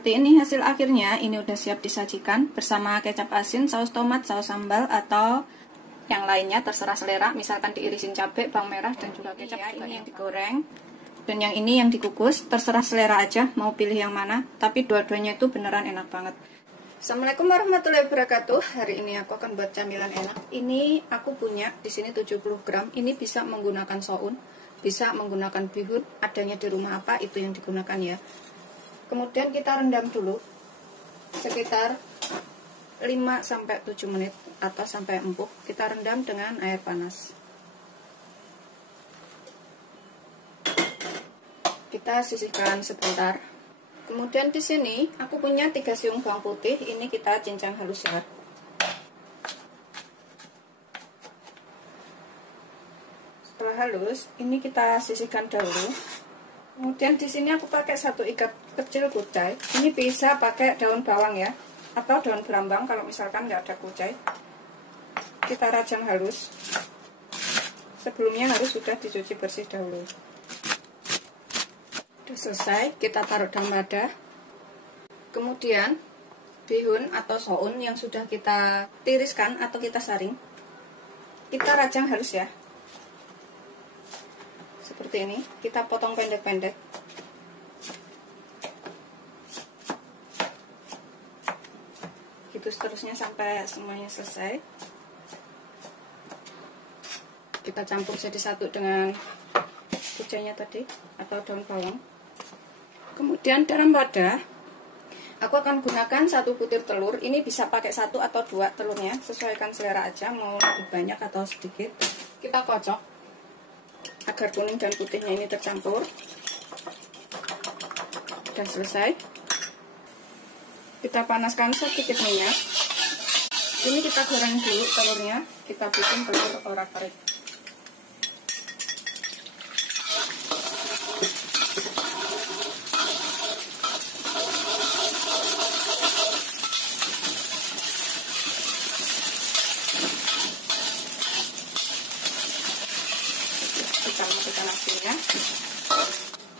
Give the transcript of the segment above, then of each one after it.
Seperti ini hasil akhirnya. Ini udah siap disajikan bersama kecap asin, saus tomat, saus sambal, atau yang lainnya terserah selera. Misalkan diirisin cabai, bawang merah, dan juga kecap. Ini yang digoreng dan yang ini yang dikukus. Terserah selera aja mau pilih yang mana, tapi dua-duanya itu beneran enak banget. Assalamualaikum warahmatullahi wabarakatuh. Hari ini aku akan buat camilan enak. Ini aku punya di sini 70 gram. Ini bisa menggunakan soun, bisa menggunakan bihun. Adanya di rumah apa itu yang digunakan ya. Kemudian kita rendam dulu sekitar 5-7 menit atau sampai empuk. Kita rendam dengan air panas. Kita sisihkan sebentar. Kemudian di sini aku punya 3 siung bawang putih. Ini kita cincang halus ya. Setelah halus, ini kita sisihkan dahulu. Kemudian di sini aku pakai 1 ikat kecil kucai. Ini bisa pakai daun bawang ya, atau daun berambang kalau misalkan nggak ada kucai. Kita rajang halus. Sebelumnya harus sudah dicuci bersih dahulu. Sudah selesai, kita taruh dalam wadah. Kemudian bihun atau soun yang sudah kita tiriskan atau kita saring, kita rajang halus ya. Seperti ini, kita potong pendek-pendek. Gitu seterusnya sampai semuanya selesai. Kita campur jadi satu dengan kucainya tadi atau daun bawang. Kemudian dalam wadah aku akan gunakan 1 butir telur. Ini bisa pakai 1 atau 2 telurnya, sesuaikan selera aja mau lebih banyak atau sedikit. Kita kocok agar kuning dan putihnya ini tercampur. Dan selesai. Kita panaskan sedikit minyak. Ini kita goreng dulu telurnya. Kita bikin telur orak-arik.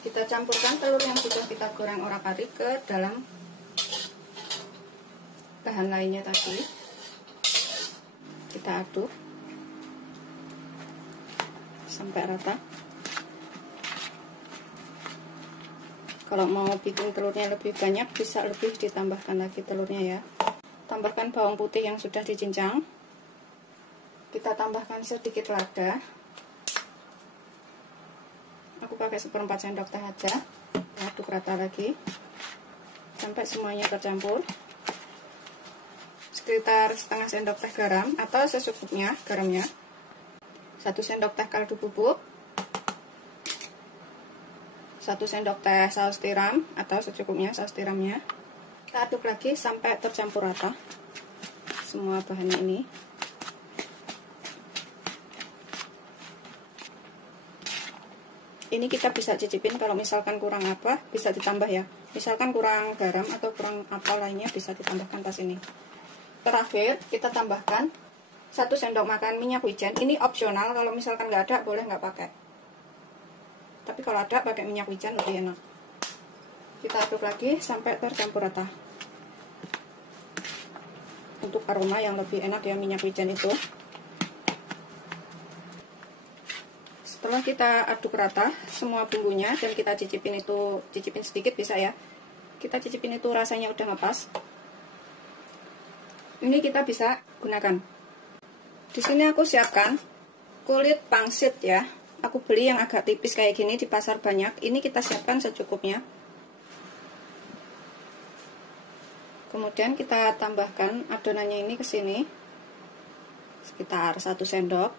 Kita campurkan telur yang sudah kita goreng orak-arik ke dalam bahan lainnya tadi. Kita aduk sampai rata. Kalau mau bikin telurnya lebih banyak, bisa lebih ditambahkan lagi telurnya ya. Tambahkan bawang putih yang sudah dicincang. Kita tambahkan sedikit lada. Aku pakai 1/4 sendok teh aja. Aduk rata lagi sampai semuanya tercampur. Sekitar setengah sendok teh garam atau secukupnya garamnya. 1 sendok teh kaldu bubuk. 1 sendok teh saus tiram atau secukupnya saus tiramnya. Kita aduk lagi sampai tercampur rata semua bahannya ini. Ini kita bisa cicipin, kalau misalkan kurang apa bisa ditambah ya. Misalkan kurang garam atau kurang apa lainnya bisa ditambahkan pas ini. Terakhir kita tambahkan 1 sendok makan minyak wijen. Ini opsional, kalau misalkan nggak ada boleh nggak pakai. Tapi kalau ada pakai minyak wijen lebih enak. Kita aduk lagi sampai tercampur rata. Untuk aroma yang lebih enak ya minyak wijen itu. Setelah kita aduk rata semua bumbunya dan kita cicipin sedikit bisa ya. Kita cicipin itu rasanya udah ngepas. Ini kita bisa gunakan. Di sini aku siapkan kulit pangsit ya. Aku beli yang agak tipis kayak gini di pasar banyak. Ini kita siapkan secukupnya. Kemudian kita tambahkan adonannya ini ke sini. Sekitar 1 sendok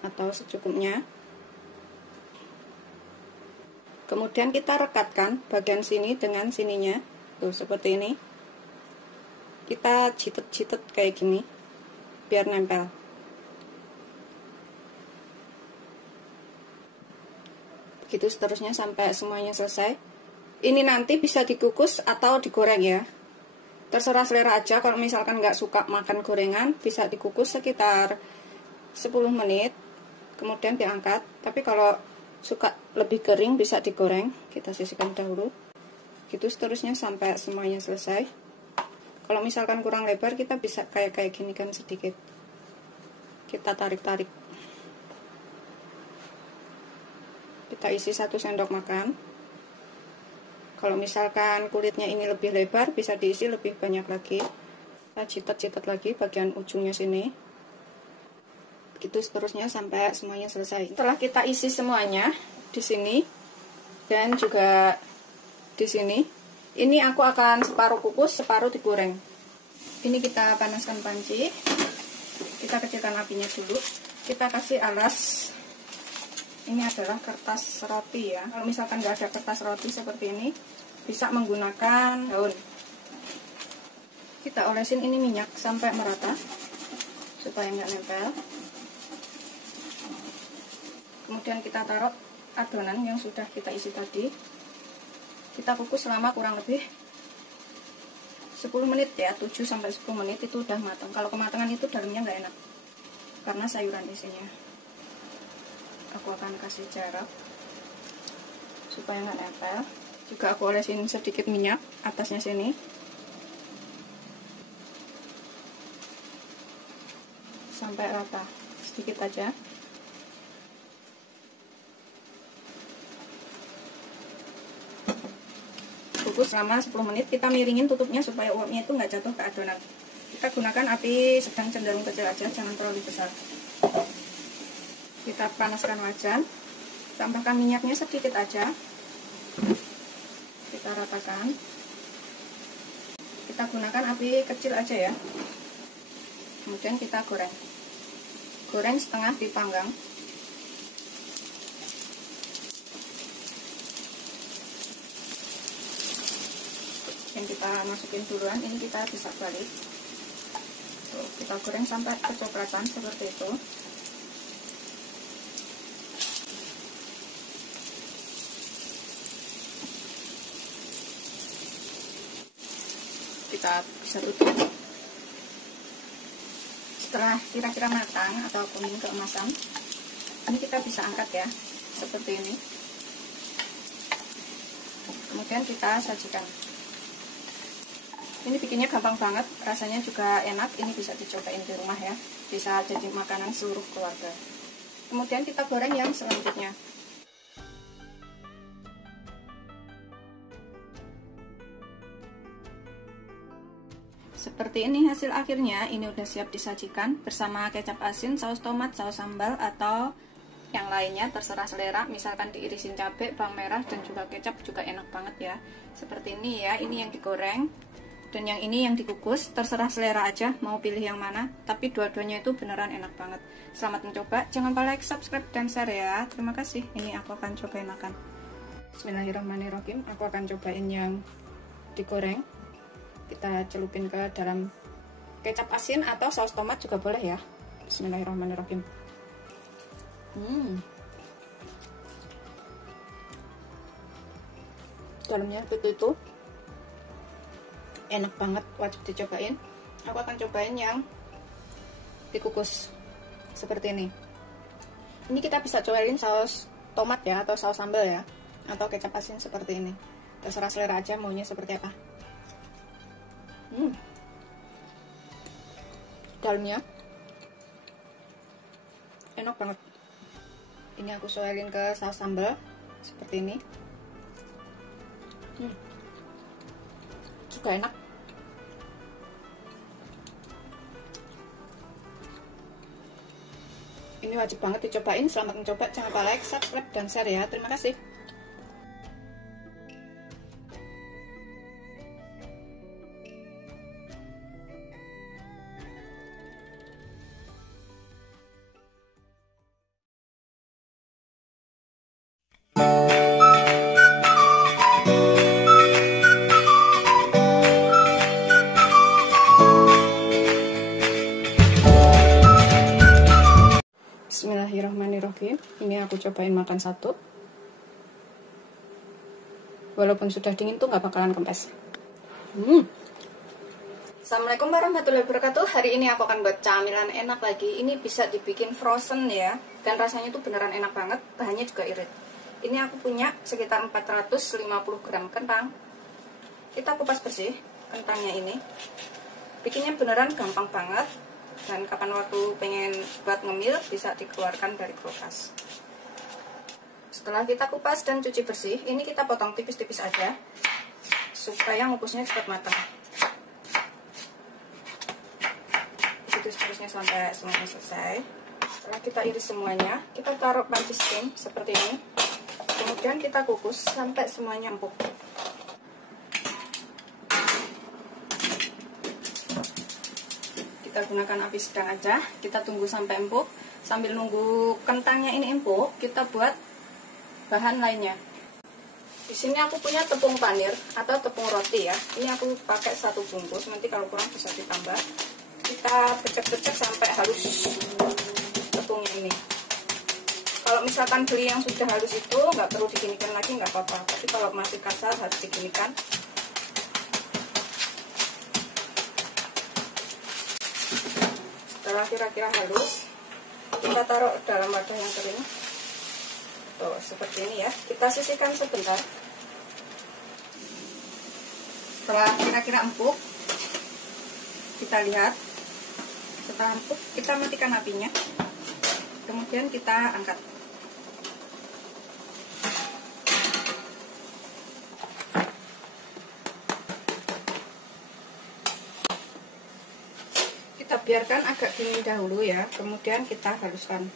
atau secukupnya. Kemudian kita rekatkan bagian sini dengan sininya. Tuh seperti ini. Kita jitet-jitet kayak gini biar nempel. Begitu seterusnya sampai semuanya selesai. Ini nanti bisa dikukus atau digoreng ya. Terserah selera aja. Kalau misalkan nggak suka makan gorengan, bisa dikukus sekitar 10 menit. Kemudian diangkat. Tapi kalau suka lebih kering bisa digoreng. Kita sisihkan dahulu. Gitu seterusnya sampai semuanya selesai. Kalau misalkan kurang lebar, kita bisa kayak gini kan, sedikit kita tarik-tarik. Kita isi 1 sendok makan. Kalau misalkan kulitnya ini lebih lebar, bisa diisi lebih banyak lagi. Kita citat-citat lagi bagian ujungnya sini. Gitu seterusnya sampai semuanya selesai. Setelah kita isi semuanya di sini dan juga di sini, ini aku akan separuh kukus, separuh digoreng. Ini kita panaskan panci. Kita kecilkan apinya dulu. Kita kasih alas. Ini adalah kertas roti ya. Kalau misalkan nggak ada kertas roti seperti ini, bisa menggunakan daun. Kita olesin ini minyak sampai merata supaya nggak nempel. Kemudian kita taruh adonan yang sudah kita isi tadi. Kita kukus selama kurang lebih 10 menit ya, 7-10 menit itu udah matang. Kalau kematangan itu dalamnya nggak enak karena sayuran isinya. Aku akan kasih jarak supaya nggak nempel. Juga aku olesin sedikit minyak atasnya sini. Sampai rata, sedikit aja. Kukus selama 10 menit. Kita miringin tutupnya supaya uapnya itu nggak jatuh ke adonan. Kita gunakan api sedang cenderung kecil aja, jangan terlalu besar. Kita panaskan wajan, tambahkan minyaknya sedikit aja, kita ratakan. Kita gunakan api kecil aja ya. Kemudian kita goreng setengah dipanggang. Yang kita masukin duluan, ini kita bisa balik. Kita goreng sampai kecoklatan seperti itu. Kita bisa tutup. Setelah kira-kira matang atau kuning keemasan, ini kita bisa angkat ya, seperti ini. Kemudian kita sajikan. Ini bikinnya gampang banget, rasanya juga enak. Ini bisa dicobain di rumah ya, bisa jadi makanan seluruh keluarga. Kemudian kita goreng yang selanjutnya. Seperti ini hasil akhirnya. Ini udah siap disajikan bersama kecap asin, saus tomat, saus sambal, atau yang lainnya terserah selera. Misalkan diirisin cabai, bawang merah, dan juga kecap juga enak banget ya. Seperti ini ya, ini yang digoreng dan yang ini yang dikukus. Terserah selera aja mau pilih yang mana, tapi dua-duanya itu beneran enak banget. Selamat mencoba, jangan lupa like, subscribe, dan share ya. Terima kasih. Ini aku akan cobain makan. Bismillahirrahmanirrahim. Aku akan cobain yang digoreng. Kita celupin ke dalam kecap asin atau saus tomat juga boleh ya. Bismillahirrahmanirrahim. Dalamnya itu enak banget, wajib dicobain. Aku akan cobain yang dikukus seperti ini. Ini kita bisa cobain saus tomat ya, atau saus sambal ya, atau kecap asin seperti ini. Terserah selera aja maunya seperti apa. Dalamnya enak banget. Ini aku soelin ke saus sambal seperti ini. Juga enak. Ini wajib banget dicobain. Selamat mencoba, jangan lupa like, subscribe, dan share ya. Terima kasih. Bismillahirrahmanirrahim. Ini aku cobain makan satu. Walaupun sudah dingin tuh nggak bakalan kempes. Assalamualaikum warahmatullahi wabarakatuh. Hari ini aku akan buat camilan enak lagi. Ini bisa dibikin frozen ya. Dan rasanya tuh beneran enak banget. Bahannya juga irit. Ini aku punya sekitar 450 gram kentang, kita kupas bersih kentangnya ini. Bikinnya beneran gampang banget, dan kapan waktu pengen buat ngemil bisa dikeluarkan dari kulkas. Setelah kita kupas dan cuci bersih, ini kita potong tipis-tipis aja supaya ngupusnya cepat matang. Begitu seterusnya sampai semuanya selesai. Setelah kita iris semuanya, kita taruh panci steam seperti ini. Kemudian kita kukus sampai semuanya empuk. Kita gunakan api sedang aja, kita tunggu sampai empuk. Sambil nunggu kentangnya ini empuk, kita buat bahan lainnya. Di sini aku punya tepung panir atau tepung roti ya. Ini aku pakai 1 bungkus, nanti kalau kurang bisa ditambah. Kita becek-becek sampai halus tepungnya ini. Kalau misalkan beli yang sudah halus itu nggak perlu diginikan lagi, nggak apa-apa. Tapi kalau masih kasar harus diginikan. Setelah kira-kira halus, kita taruh dalam wadah yang kering. Tuh, seperti ini ya. Kita sisihkan sebentar. Setelah kira-kira empuk, kita lihat. Setelah empuk, kita matikan apinya. Kemudian kita angkat. Kita biarkan agak dingin dahulu ya, kemudian kita haluskan.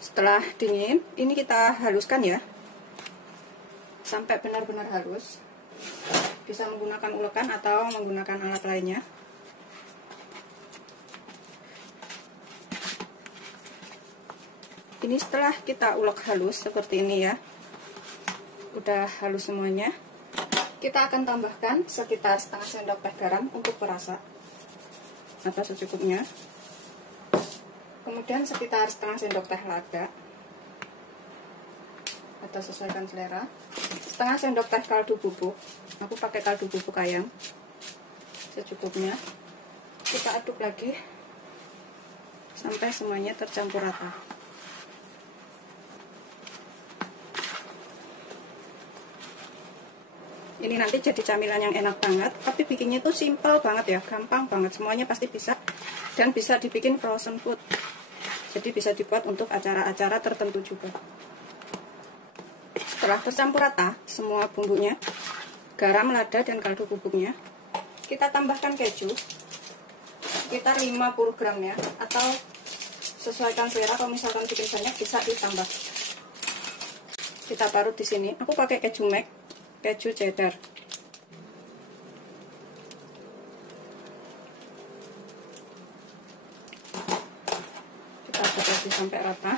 Setelah dingin, ini kita haluskan ya, sampai benar-benar halus. Bisa menggunakan ulekan atau menggunakan alat lainnya. Ini setelah kita ulek halus seperti ini ya, udah halus semuanya. Kita akan tambahkan sekitar setengah sendok teh garam untuk perasa atau secukupnya. Kemudian sekitar setengah sendok teh lada atau sesuaikan selera. Setengah sendok teh kaldu bubuk. Aku pakai kaldu bubuk ayam secukupnya. Kita aduk lagi sampai semuanya tercampur rata. Ini nanti jadi camilan yang enak banget, tapi bikinnya itu simple banget ya, gampang banget, semuanya pasti bisa. Dan bisa dibikin frozen food, jadi bisa dibuat untuk acara-acara tertentu juga. Setelah tercampur rata semua bumbunya, garam, lada, dan kaldu bubuknya, kita tambahkan keju sekitar 50 gram ya, atau sesuaikan selera. Kalau misalkan bikin banyak bisa ditambah. Kita parut di sini. Aku pakai keju Mac, keju cheddar. Kita aduk lagi sampai rata.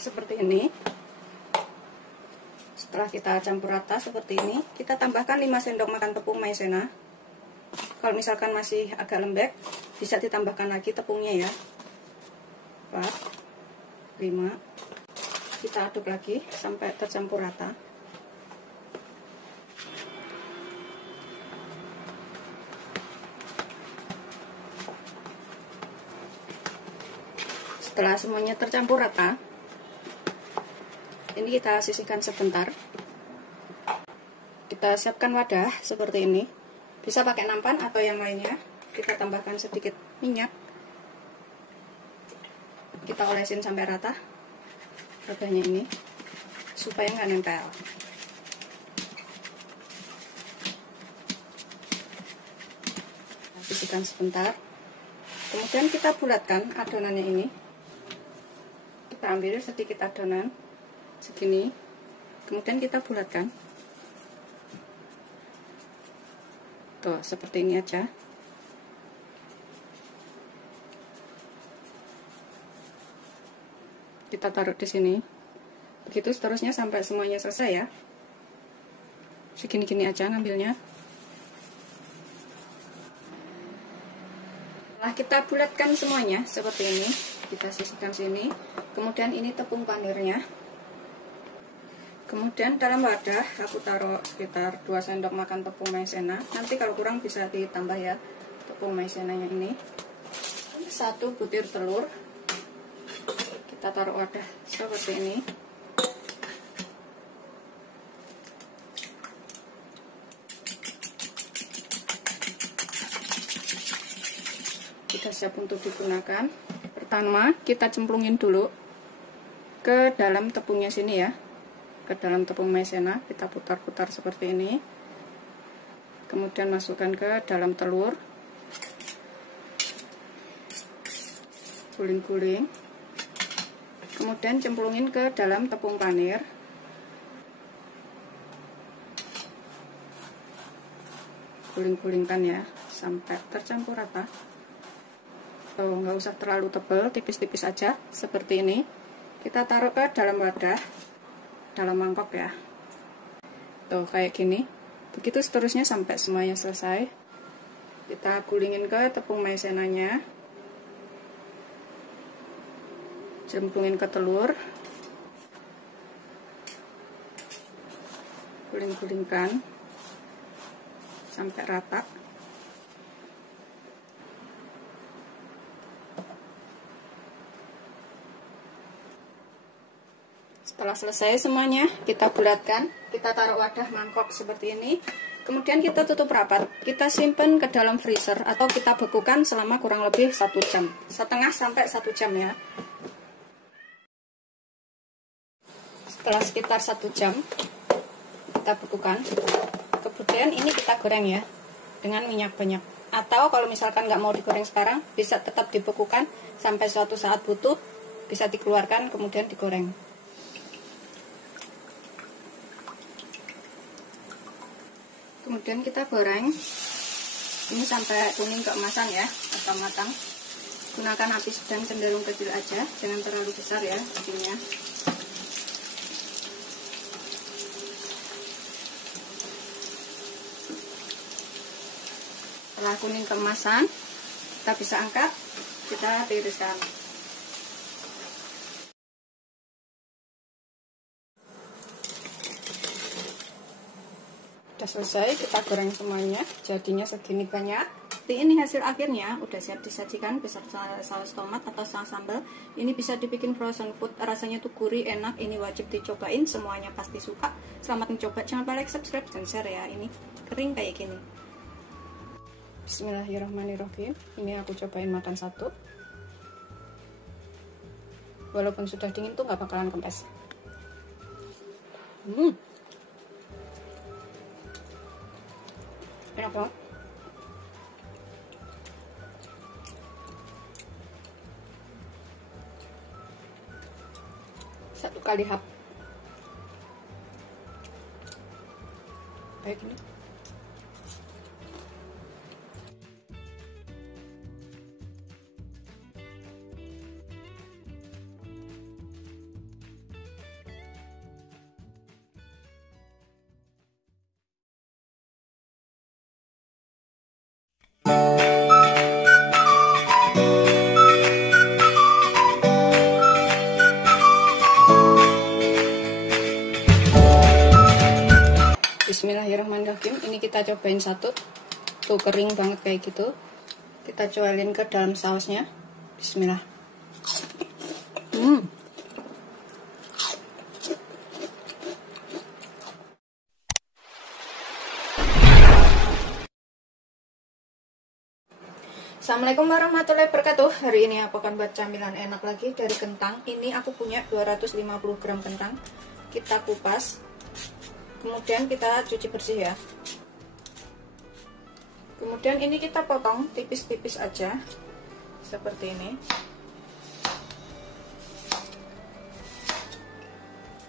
Seperti ini. Setelah kita campur rata seperti ini, kita tambahkan 5 sendok makan tepung maizena. Kalau misalkan masih agak lembek, bisa ditambahkan lagi tepungnya ya. 4, 5. Kita aduk lagi sampai tercampur rata. Setelah semuanya tercampur rata, ini kita sisihkan sebentar. Kita siapkan wadah seperti ini. Bisa pakai nampan atau yang lainnya. Kita tambahkan sedikit minyak. Kita olesin sampai rata wadahnya ini, supaya nggak nempel. Kita sisihkan sebentar. Kemudian kita bulatkan adonannya ini. Kita ambil sedikit adonan segini, kemudian kita bulatkan. Tuh, seperti ini aja. Kita taruh di sini. Begitu seterusnya sampai semuanya selesai ya. Segini-gini aja ngambilnya. Setelah kita bulatkan semuanya seperti ini, kita sisihkan sini. Kemudian ini tepung panirnya. Kemudian dalam wadah aku taruh sekitar 2 sendok makan tepung maizena. Nanti kalau kurang bisa ditambah ya tepung maizenanya ini. 1 butir telur. Kita taruh wadah seperti ini. Sudah siap untuk digunakan. Pertama kita cemplungin dulu ke dalam tepungnya sini ya, ke dalam tepung maizena. Kita putar-putar seperti ini, kemudian masukkan ke dalam telur, guling-guling, kemudian cemplungin ke dalam tepung panir, guling-gulingkan ya sampai tercampur rata. Nggak usah terlalu tebal, tipis-tipis aja seperti ini. Kita taruh ke dalam wadah, dalam mangkok ya. Tuh kayak gini. Begitu seterusnya sampai semuanya selesai. Kita gulingin ke tepung maizenanya, cemplungin ke telur, guling-gulingkan sampai rata. Setelah selesai semuanya, kita bulatkan, kita taruh wadah mangkok seperti ini. Kemudian kita tutup rapat, kita simpan ke dalam freezer atau kita bekukan selama kurang lebih 1 jam, setengah sampai 1 jam ya. Setelah sekitar 1 jam, kita bekukan. Kemudian ini kita goreng ya, dengan minyak banyak. Atau kalau misalkan nggak mau digoreng sekarang, bisa tetap dibekukan sampai suatu saat butuh, bisa dikeluarkan kemudian digoreng. Kemudian kita goreng ini sampai kuning keemasan ya, atau matang. Gunakan api sedang cenderung kecil aja, jangan terlalu besar ya apinya. Setelah kuning keemasan, kita bisa angkat, kita tiriskan. Sudah selesai, kita goreng semuanya, jadinya segini banyak. Ini hasil akhirnya, udah siap disajikan beserta saus tomat atau saus sambal. Ini bisa dibikin frozen food, rasanya tuh gurih, enak, ini wajib dicobain, semuanya pasti suka. Selamat mencoba, jangan lupa like, subscribe, dan share ya. Ini kering kayak gini. Bismillahirrahmanirrahim. Ini aku cobain makan satu. Walaupun sudah dingin tuh nggak bakalan kempes. Enak banget. Satu kali hap kayak gini. Bismillahirrahmanirrahim. Ini kita cobain satu. Tuh kering banget kayak gitu. Kita cobain ke dalam sausnya. Bismillah. Assalamualaikum warahmatullahi wabarakatuh. Hari ini aku akan buat camilan enak lagi dari kentang. Ini aku punya 250 gram kentang. Kita kupas, kemudian kita cuci bersih ya. Kemudian ini kita potong tipis-tipis aja, seperti ini.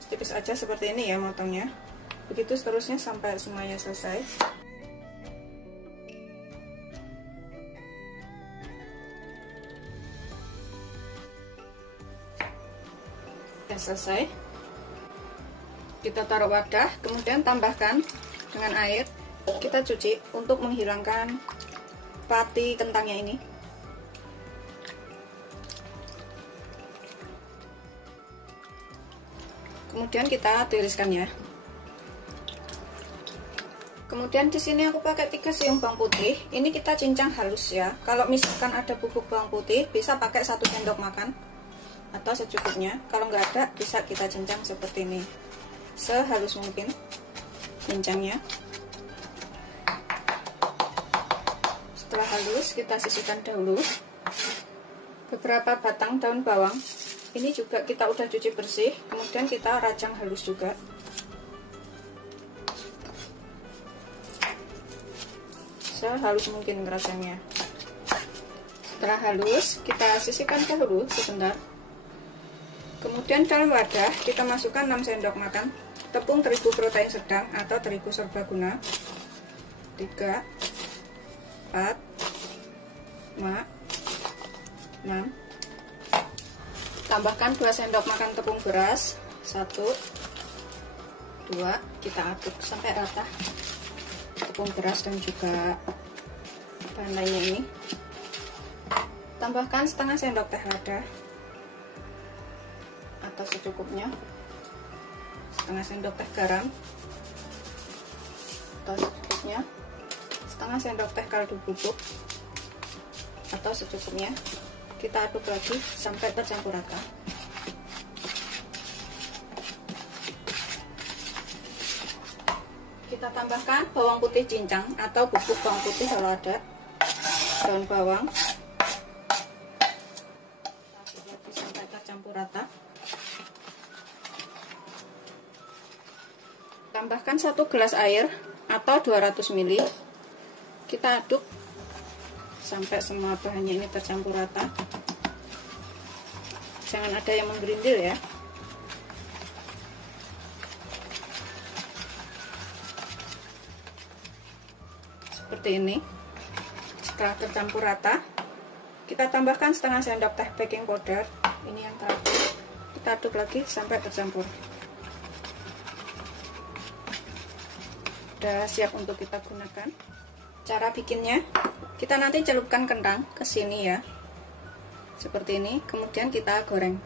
Tipis aja seperti ini ya motongnya. Begitu seterusnya sampai semuanya selesai. Selesai, kita taruh wadah, kemudian tambahkan dengan air, kita cuci untuk menghilangkan pati kentangnya ini. Kemudian kita tiriskan ya. Kemudian di sini aku pakai 3 siung bawang putih. Ini kita cincang halus ya. Kalau misalkan ada bubuk bawang putih, bisa pakai 1 sendok makan atau secukupnya. Kalau nggak ada, bisa kita cincang seperti ini, sehalus mungkin cincangnya. Setelah halus, kita sisihkan dahulu. Beberapa batang daun bawang ini juga kita udah cuci bersih, kemudian kita rajang halus juga. Sehalus mungkin ngerajangnya. Setelah halus, kita sisihkan dahulu sebentar. Kemudian dalam wadah kita masukkan 6 sendok makan tepung terigu protein sedang atau terigu serbaguna. 3 4 5 6. Tambahkan 2 sendok makan tepung beras. 1 2, kita aduk sampai rata tepung beras dan juga bahan lainnya ini. Tambahkan setengah sendok teh lada atau secukupnya, setengah sendok teh garam atau secukupnya, setengah sendok teh kaldu bubuk atau secukupnya. Kita aduk lagi sampai tercampur rata. Kita tambahkan bawang putih cincang atau bubuk bawang putih kalau ada, daun bawang, aduk lagi sampai tercampur rata. Tambahkan 1 gelas air atau 200 ml. Kita aduk sampai semua bahannya ini tercampur rata. Jangan ada yang menggerindil ya. Seperti ini. Setelah tercampur rata, kita tambahkan setengah sendok teh baking powder. Ini yang terakhir. Kita aduk lagi sampai tercampur. Sudah siap untuk kita gunakan. Cara bikinnya, kita nanti celupkan kentang ke sini ya. Seperti ini, kemudian kita goreng.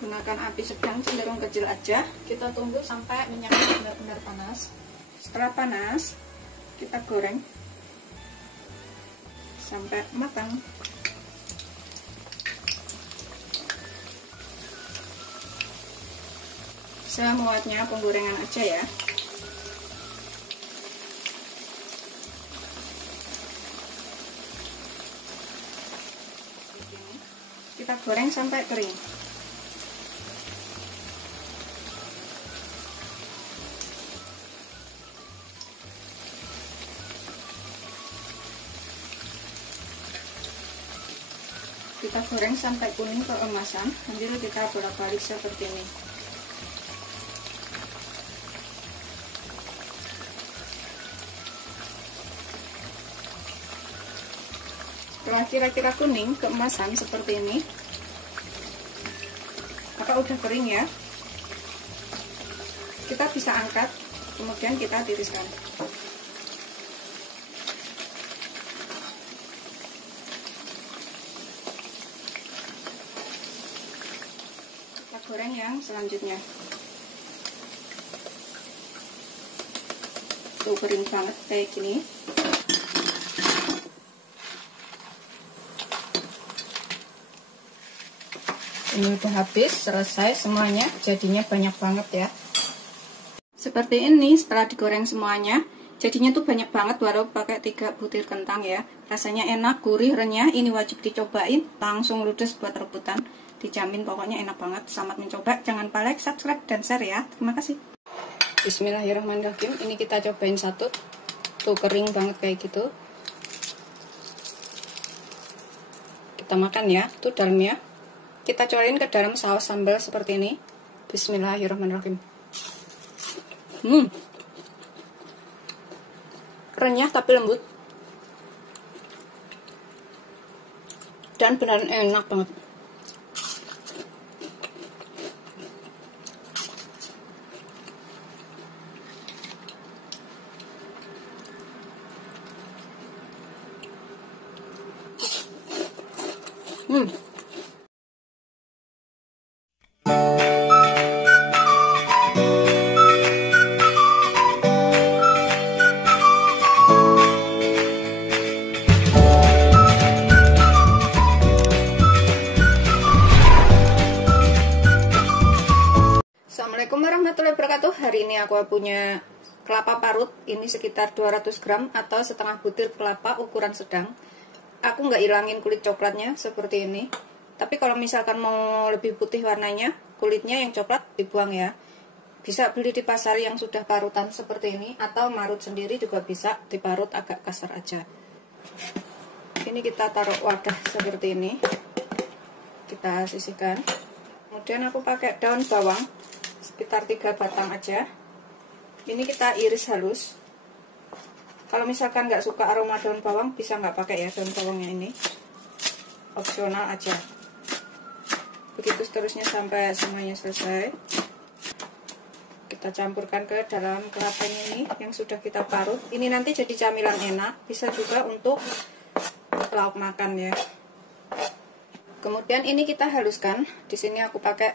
Gunakan api sedang cenderung kecil aja. Kita tunggu sampai minyaknya benar-benar panas. Setelah panas, kita goreng sampai matang. Semuanya penggorengan aja ya. Kita goreng sampai kering. Kita goreng sampai kuning keemasan, sambil kita bolak-balik seperti ini. Setelah kira-kira kuning keemasan seperti ini, maka udah kering ya. Kita bisa angkat, kemudian kita tiriskan. Kita goreng yang selanjutnya. Tuh kering banget kayak gini. Ini udah habis, selesai semuanya, jadinya banyak banget ya. Seperti ini setelah digoreng semuanya, jadinya tuh banyak banget walau pakai 3 butir kentang ya. Rasanya enak, gurih, renyah, ini wajib dicobain, langsung ludes buat rebutan. Dijamin pokoknya enak banget. Selamat mencoba, jangan lupa like, subscribe, dan share ya. Terima kasih. Bismillahirrahmanirrahim, ini kita cobain satu. Tuh kering banget kayak gitu. Kita makan ya, tuh dalamnya. Kita cobain ke dalam saus sambal seperti ini. Bismillahirrahmanirrahim. Renyah tapi lembut. Dan beneran enak banget. Assalamualaikum warahmatullahi wabarakatuh. Hari ini aku punya kelapa parut. Ini sekitar 200 gram atau setengah butir kelapa ukuran sedang. Aku nggak ilangin kulit coklatnya seperti ini. Tapi kalau misalkan mau lebih putih warnanya, kulitnya yang coklat dibuang ya. Bisa beli di pasar yang sudah parutan seperti ini, atau marut sendiri juga bisa, diparut agak kasar aja. Ini kita taruh wadah seperti ini. Kita sisihkan. Kemudian aku pakai daun bawang sekitar 3 batang aja. Ini kita iris halus. Kalau misalkan nggak suka aroma daun bawang, bisa nggak pakai ya daun bawangnya ini. Opsional aja. Begitu seterusnya sampai semuanya selesai. Kita campurkan ke dalam kelapanya ini yang sudah kita parut. Ini nanti jadi camilan enak. Bisa juga untuk lauk makan ya. Kemudian ini kita haluskan. Di sini aku pakai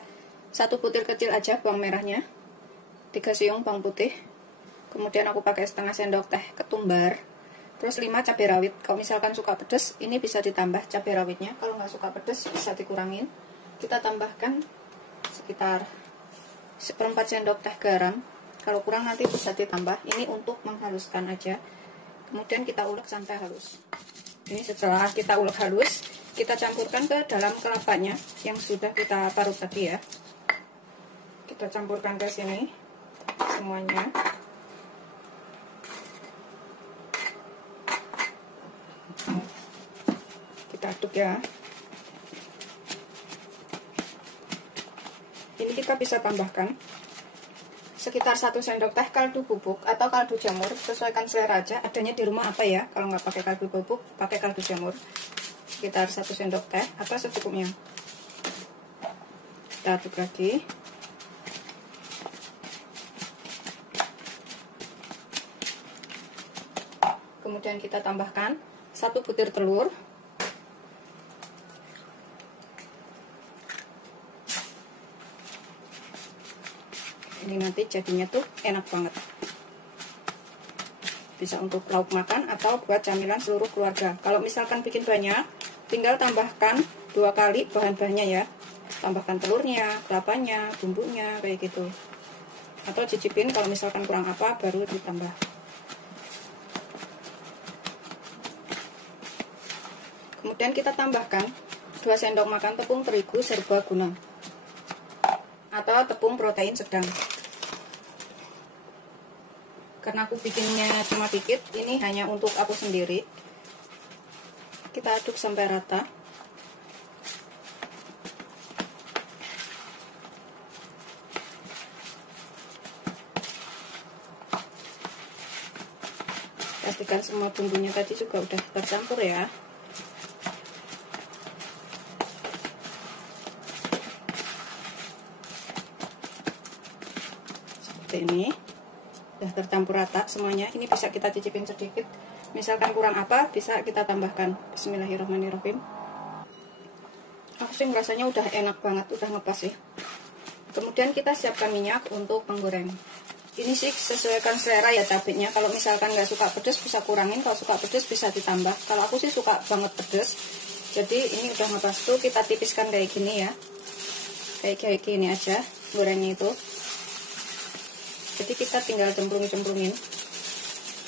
1 butir kecil aja bawang merahnya, 3 siung bawang putih. Kemudian aku pakai setengah sendok teh ketumbar, terus 5 cabai rawit. Kalau misalkan suka pedas, ini bisa ditambah cabai rawitnya. Kalau nggak suka pedas, bisa dikurangin. Kita tambahkan sekitar 1/4 sendok teh garam. Kalau kurang nanti bisa ditambah. Ini untuk menghaluskan aja. Kemudian kita ulek sampai halus. Ini setelah kita ulek halus, kita campurkan ke dalam kelapanya yang sudah kita parut tadi ya. Kita campurkan ke sini semuanya. Kita aduk ya. Ini kita bisa tambahkan sekitar 1 sendok teh kaldu bubuk atau kaldu jamur, sesuaikan selera aja. Adanya di rumah apa ya? Kalau nggak pakai kaldu bubuk, pakai kaldu jamur. Sekitar 1 sendok teh atau secukupnya. Kita aduk lagi. Kemudian kita tambahkan 1 butir telur. Ini nanti jadinya tuh enak banget. Bisa untuk lauk makan atau buat camilan seluruh keluarga. Kalau misalkan bikin banyak, tinggal tambahkan 2 kali bahan-bahannya ya. Tambahkan telurnya, kelapanya, bumbunya, kayak gitu. Atau cicipin kalau misalkan kurang apa, baru ditambah. Kemudian kita tambahkan 2 sendok makan tepung terigu serbaguna atau tepung protein sedang. Karena aku bikinnya cuma dikit, ini hanya untuk aku sendiri. Kita aduk sampai rata. Pastikan semua bumbunya tadi juga udah tercampur ya. Seperti ini. Sudah tercampur rata semuanya. Ini bisa kita cicipin sedikit. Misalkan kurang apa, bisa kita tambahkan. Bismillahirrahmanirrahim. Aku sih rasanya udah enak banget, udah ngepas ya. Kemudian kita siapkan minyak untuk menggoreng. Ini sih sesuaikan selera ya cabenya. Kalau misalkan nggak suka pedas bisa kurangin, kalau suka pedas bisa ditambah. Kalau aku sih suka banget pedas. Jadi ini udah ngepas tuh, kita tipiskan kayak gini ya. Kayak gini aja gorengnya itu. Jadi kita tinggal cemplungin.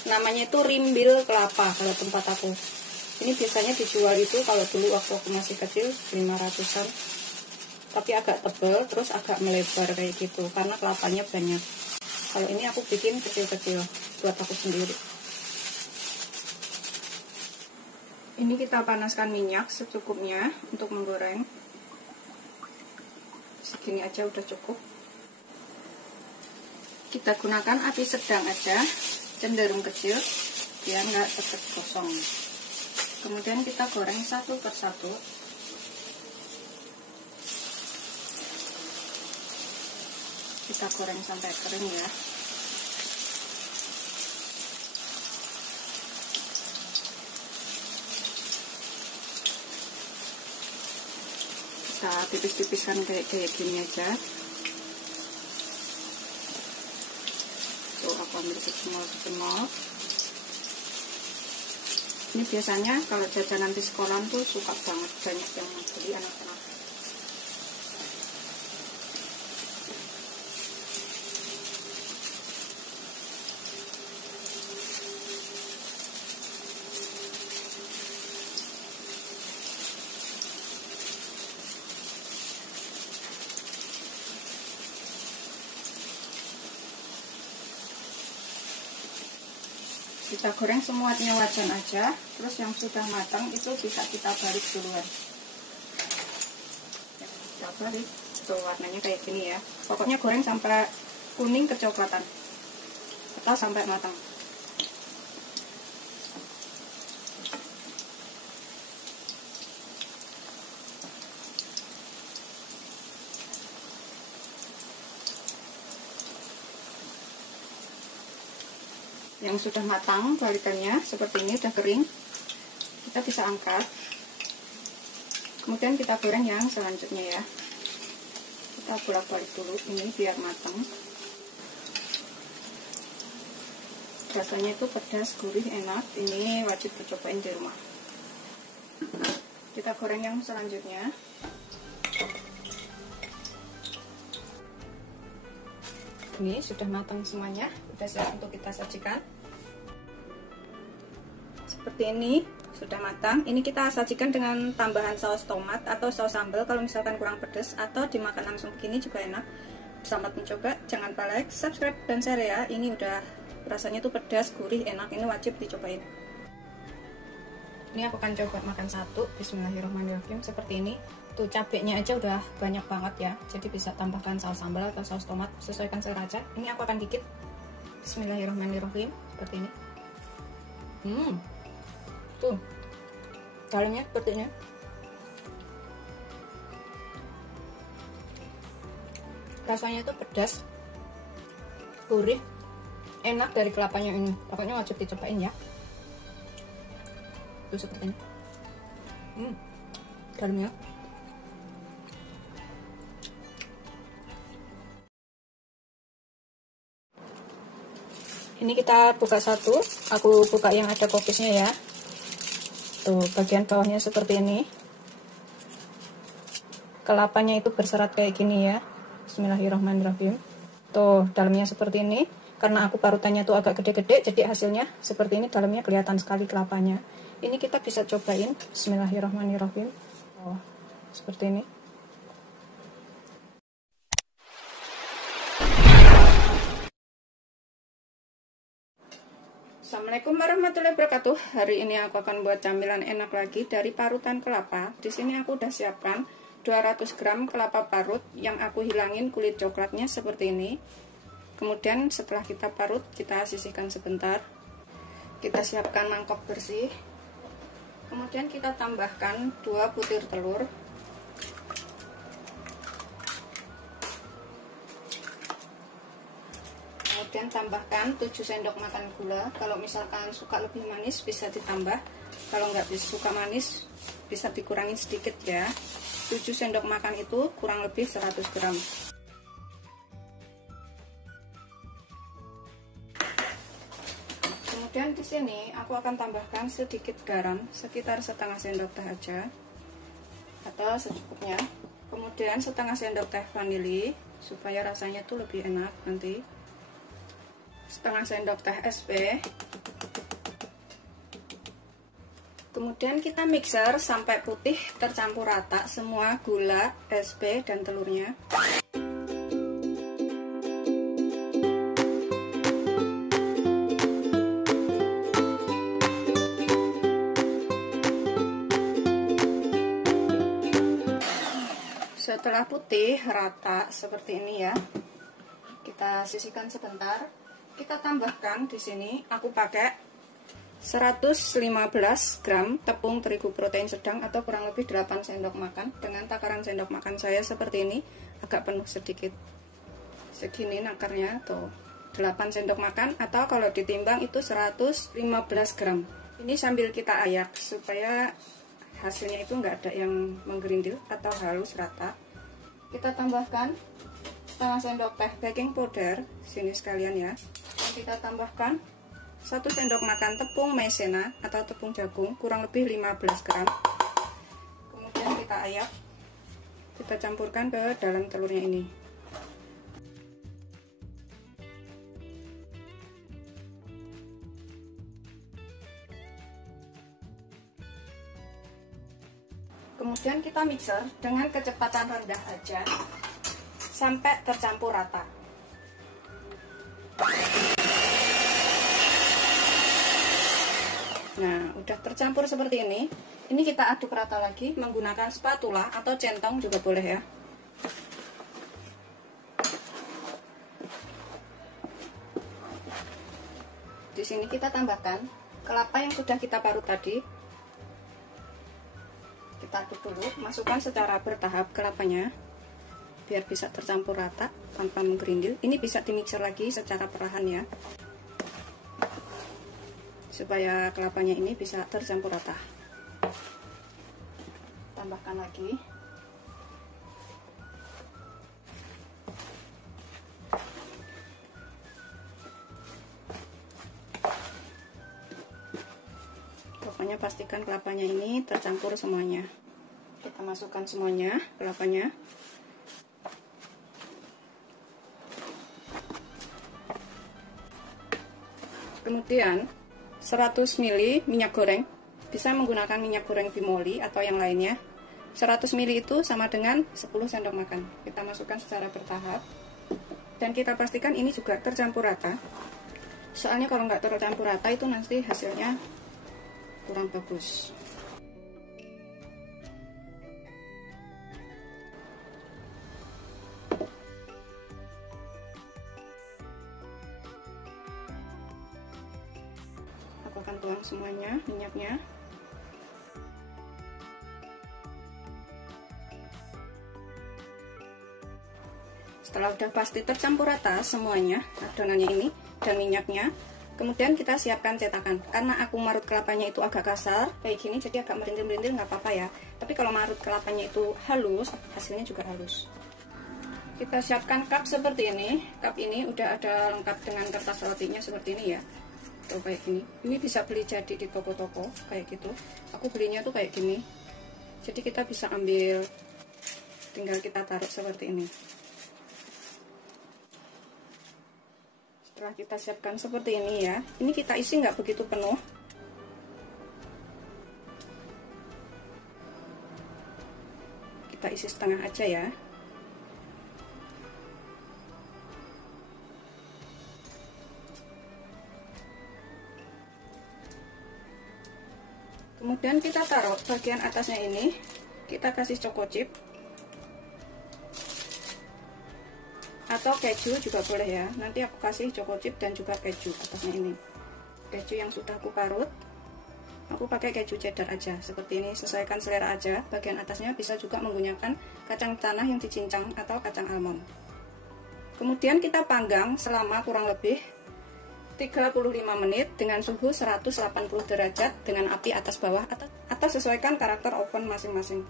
Namanya itu rimbil kelapa kalau tempat aku. Ini biasanya dijual itu kalau dulu waktu aku masih kecil 500-an. Tapi agak tebal, terus agak melebar kayak gitu. Karena kelapanya banyak. Kalau ini aku bikin kecil-kecil buat aku sendiri. Ini kita panaskan minyak secukupnya untuk menggoreng. Segini aja udah cukup. Kita gunakan api sedang aja, cenderung kecil, biar nggak cepat gosong. Kemudian kita goreng satu persatu. Kita goreng sampai kering ya. bisa tipis-tipiskan kayak gini aja. Tuh aku ambil semol. Ini biasanya kalau jajanan di sekolah tuh suka banget, banyak yang beli anak-anak. Kita goreng semuanya wajan aja, terus yang sudah matang itu bisa kita balik duluan. Kita balik, tuh warnanya kayak gini ya. Pokoknya goreng sampai kuning kecoklatan atau sampai matang. Yang sudah matang balikannya seperti ini, udah kering, kita bisa angkat. Kemudian kita goreng yang selanjutnya ya. Kita bolak-balik dulu ini biar matang. Rasanya itu pedas, gurih, enak. Ini wajib dicobain di rumah. Kita goreng yang selanjutnya. Ini sudah matang semuanya, sudah siap untuk kita sajikan. Seperti ini, sudah matang. Ini kita sajikan dengan tambahan saus tomat atau saus sambal kalau misalkan kurang pedas, atau dimakan langsung begini juga enak. Selamat mencoba, jangan lupa like, subscribe, dan share ya. Ini udah rasanya tuh pedas, gurih, enak. Ini wajib dicobain. Ini aku akan coba makan satu. Bismillahirrahmanirrahim. Seperti ini. Tuh cabenya aja udah banyak banget ya. Jadi bisa tambahkan saus sambal atau saus tomat, sesuaikan selera aja. Ini aku akan gigit. Bismillahirrahmanirrahim. Seperti ini. Tuh dalamnya seperti ini. Rasanya tuh pedas, gurih, enak dari kelapanya ini. Pokoknya wajib dicobain ya. Tuh seperti ini. Dalamnya ini kita buka satu. Aku buka yang ada kopisnya ya. Tuh bagian bawahnya seperti ini. Kelapanya itu berserat kayak gini ya. Bismillahirrahmanirrahim. Tuh dalamnya seperti ini. Karena aku parutannya tuh agak gede-gede, jadi hasilnya seperti ini. Dalamnya kelihatan sekali kelapanya. Ini kita bisa cobain. Bismillahirrahmanirrahim. Oh, seperti ini. Assalamualaikum warahmatullahi wabarakatuh. Hari ini aku akan buat camilan enak lagi dari parutan kelapa. Di sini aku udah siapkan 200 gram kelapa parut yang aku hilangin kulit coklatnya seperti ini. Kemudian setelah kita parut, kita sisihkan sebentar. Kita siapkan mangkok bersih. Kemudian kita tambahkan 2 butir telur. Kemudian tambahkan 7 sendok makan gula. Kalau misalkan suka lebih manis bisa ditambah. Kalau nggak suka manis bisa dikurangin sedikit ya. 7 sendok makan itu kurang lebih 100 gram. Kemudian di sini aku akan tambahkan sedikit garam, sekitar setengah sendok teh aja atau secukupnya. Kemudian setengah sendok teh vanili supaya rasanya tuh lebih enak nanti. Setengah sendok teh SP. Kemudian kita mixer sampai putih tercampur rata semua gula, SP, dan telurnya. Setelah putih rata seperti ini ya, kita sisihkan sebentar. Kita tambahkan di sini aku pakai 115 gram tepung terigu protein sedang atau kurang lebih 8 sendok makan. Dengan takaran sendok makan saya seperti ini, agak penuh sedikit. Segini nakarnya tuh, 8 sendok makan atau kalau ditimbang itu 115 gram. Ini sambil kita ayak supaya hasilnya itu nggak ada yang menggerindil atau halus rata. Kita tambahkan setengah sendok teh baking powder, sini sekalian ya. Dan kita tambahkan 1 sendok makan tepung maizena atau tepung jagung, kurang lebih 15 gram. Kemudian kita ayak, kita campurkan ke dalam telurnya ini. Kemudian kita mixer dengan kecepatan rendah aja sampai tercampur rata. Nah, udah tercampur seperti ini. Ini kita aduk rata lagi menggunakan spatula atau centong juga boleh ya. Di sini kita tambahkan kelapa yang sudah kita parut tadi. Kita aduk dulu, masukkan secara bertahap kelapanya biar bisa tercampur rata tanpa menggerindil. Ini bisa dimixer lagi secara perlahan ya, supaya kelapanya ini bisa tercampur rata. Tambahkan lagi. Pokoknya pastikan kelapanya ini tercampur semuanya. Kita masukkan semuanya kelapanya. Kemudian 100 ml minyak goreng, bisa menggunakan minyak goreng Bimoli atau yang lainnya. 100 ml itu sama dengan 10 sendok makan. Kita masukkan secara bertahap dan kita pastikan ini juga tercampur rata. Soalnya kalau nggak tercampur rata itu nanti hasilnya kurang bagus. Aku akan tuang semuanya minyaknya. Setelah udah pasti tercampur rata semuanya adonannya ini dan minyaknya, kemudian kita siapkan cetakan. Karena aku marut kelapanya itu agak kasar kayak gini, jadi agak merindil-merindil nggak apa-apa ya. Tapi kalau marut kelapanya itu halus, hasilnya juga halus. Kita siapkan cup seperti ini. Cup ini udah ada lengkap dengan kertas rotinya seperti ini ya. Tuh kayak gini. Ini bisa beli jadi di toko-toko kayak gitu. Aku belinya tuh kayak gini. Jadi kita bisa ambil, tinggal kita taruh seperti ini. Setelah kita siapkan seperti ini ya, ini kita isi nggak begitu penuh. Kita isi setengah aja ya. Kemudian kita taruh bagian atasnya ini, kita kasih choco chip atau keju juga boleh ya. Nanti aku kasih choco chip dan juga keju atasnya ini. Keju yang sudah aku parut, aku pakai keju cheddar aja seperti ini, sesuaikan selera aja. Bagian atasnya bisa juga menggunakan kacang tanah yang dicincang atau kacang almond. Kemudian kita panggang selama kurang lebih 35 menit dengan suhu 180 derajat dengan api atas bawah atau sesuaikan karakter oven masing-masing.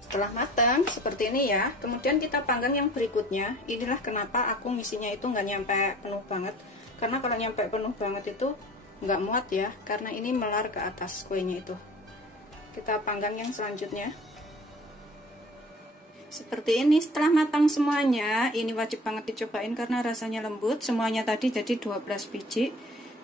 Setelah matang seperti ini ya, kemudian kita panggang yang berikutnya. Inilah kenapa aku ngisinya itu nggak nyampe penuh banget, karena kalau nyampe penuh banget itu nggak muat ya, karena ini melar ke atas kuenya itu. Kita panggang yang selanjutnya seperti ini. Setelah matang semuanya, ini wajib banget dicobain karena rasanya lembut. Semuanya tadi jadi 12 biji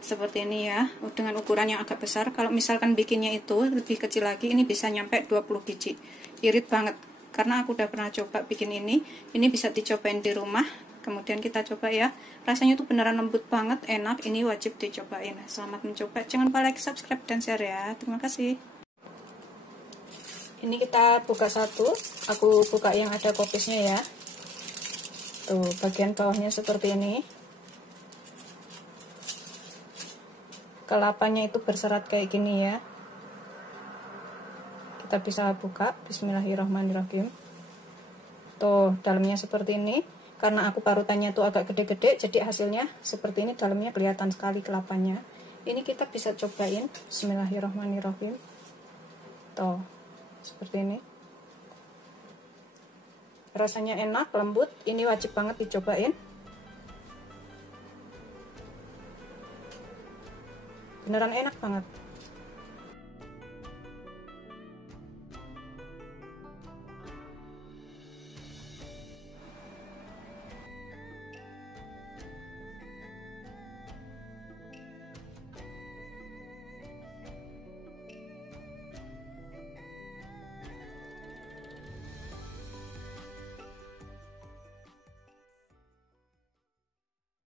seperti ini ya, dengan ukuran yang agak besar. Kalau misalkan bikinnya itu lebih kecil lagi, ini bisa nyampe 20 biji. Irit banget, karena aku udah pernah coba bikin ini bisa dicobain di rumah. Kemudian kita coba ya, rasanya tuh beneran lembut banget, enak. Ini wajib dicobain. Selamat mencoba, jangan lupa like, subscribe, dan share ya. Terima kasih. Ini kita buka satu, aku buka yang ada kopisnya ya. Tuh, bagian bawahnya seperti ini. Kelapanya itu berserat kayak gini ya. Kita bisa buka, bismillahirrahmanirrahim. Tuh, dalamnya seperti ini. Karena aku parutannya tuh agak gede-gede, jadi hasilnya seperti ini, dalamnya kelihatan sekali kelapanya. Ini kita bisa cobain. Bismillahirrahmanirrahim. Tuh, seperti ini. Rasanya enak, lembut. Ini wajib banget dicobain. Beneran enak banget.